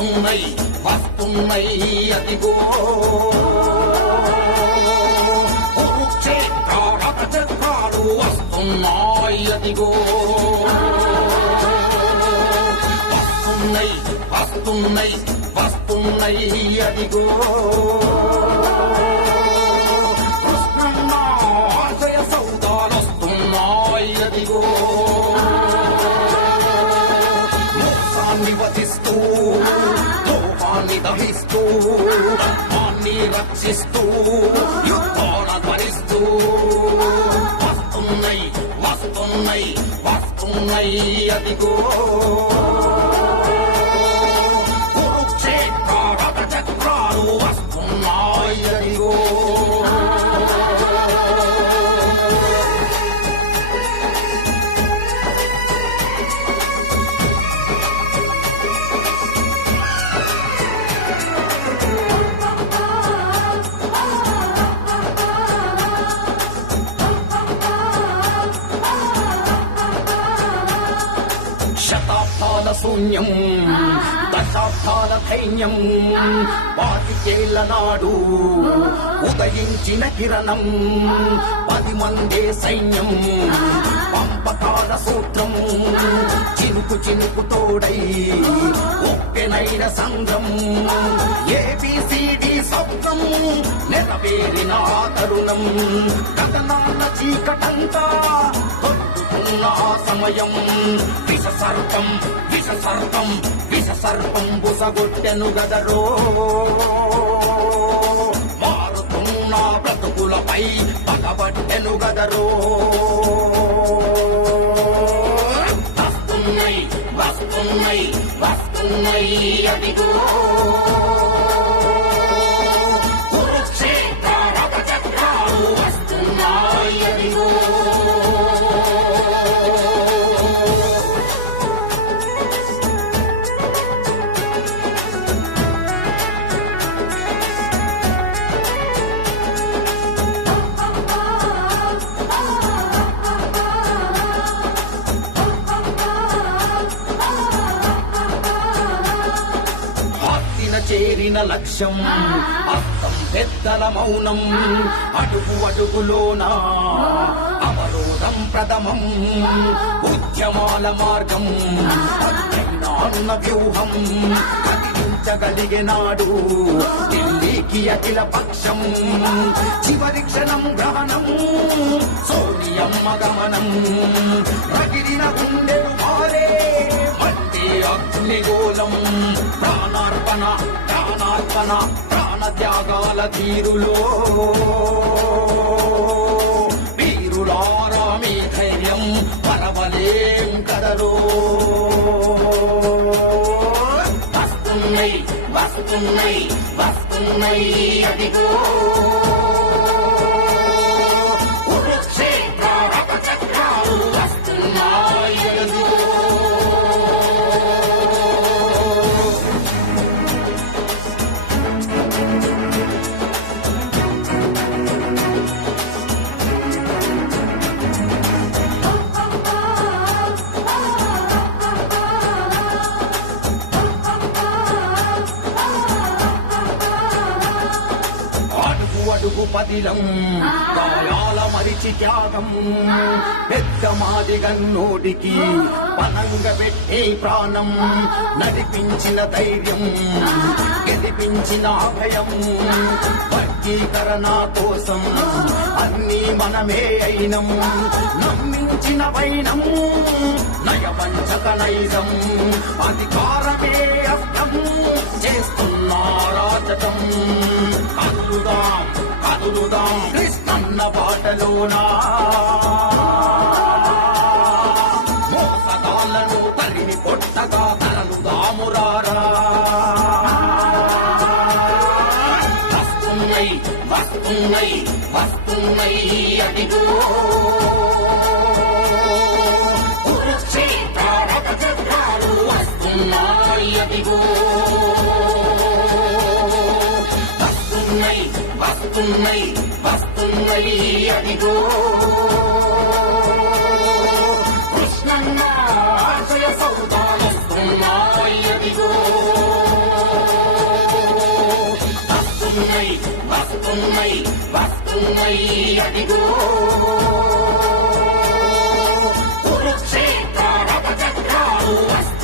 వస్తున్నాయి వస్తున్నాయి అదిగో కురుక్షేత్ర రథ చక్రాలు వస్తున్నాయి అదిగో వస్తున్నాయి వస్తున్నాయి వస్తున్నాయి అదిగో కృష్ణన్న ఆశయ సౌదాలు వస్తున్నాయి అదిగో మోసాన్ని వధిస్తూ లోహాన్ని దహిస్తూ ధర్మాన్ని రక్షిస్తూ యుద్ధాల ధరిస్తూ వస్తున్నాయి వస్తున్నాయి వస్తున్నాయి అదిగో కురుక్షేత్ర రథ చక్రాలు వస్తున్నాయి అదిగో శతాబ్దాల శూన్యం దశాబ్దాల ధైన్యం పాతికేళ్ల నాడు ఉదయించిన కిరణం 10 మందే సైన్యం పంపకాల సూత్రం చినుకు చినుకు తోడై ఒప్పెనైన సంఘం ఏబిసిడి శబ్దం నెరవేరిన తరుణం కథనాల చీకటంతా సమయం విష సర్పం విష సర్పం విష సర్పం బుసగొట్టెను గదరో మారుతున్న బ్రతుకులపై పగబట్టెను గదరో వస్తున్నాయి వస్తున్నాయి వస్తున్నాయి అదిగో కురుక్షేత్ర రథ చక్రాలు వస్తున్నాయి అదిగో చేరిన లక్ష్యం అర్థం పెద్దల మౌనం అడుగు అడుగులోన అవరోధం ప్రథమం ఉద్యమాల మార్గం అన్న వ్యూహం కదిలించగలిగినాడు ఢిల్లీకి అఖిల పక్షం చివరి క్షణం గ్రహణం సోనియమ్మ గమనం రగిలిన గుండెలు మారే అగ్నిగోళం ప్రాణార్పణ ప్రాణార్పణ ప్రాణ త్యాగాల తీరులో వీరులారా మీ ధైర్యం పరవలేం కదరో వస్తున్నాయి వస్తున్నాయి వస్తున్నాయి అదిగో కురుక్షేత్ర రథ చక్రాలు వస్తున్నాయి అదిగో అడుగు పదిలం గాయాల మరిచి త్యాగం పెద్ద మాదిగన్నోడికి పనంగ పెట్టే ప్రాణం నడిపించిన ధైర్యం గెలిపించిన అభయం వర్గీకరణ కోసం అన్నీ మనమే అయినం నమ్మించిన వైనం నయవంచక నైజం అధికారమే అర్థం చేస్తున్న రాజకం కదులుదాం కదులుదాం కృష్ణన్న బాటలోనా మోసగాళ్లను తరిమి కొట్టగా తరలుదామురారా వస్తున్నాయి వస్తున్నాయి వస్తున్నాయి అదిగో కురుక్షేత్ర రథ చక్రాలు వస్తున్నాయి అదిగో వస్తున్నాయి వస్తున్నాయి వస్తున్నాయి అదిగో కృష్ణన్న ఆశయ సౌదాలు వస్తున్నాయి అదిగో వస్తున్నాయి వస్తున్నాయి అదిగో కురుక్షేత్ర రథచక్రాలు వస్తున్నాయి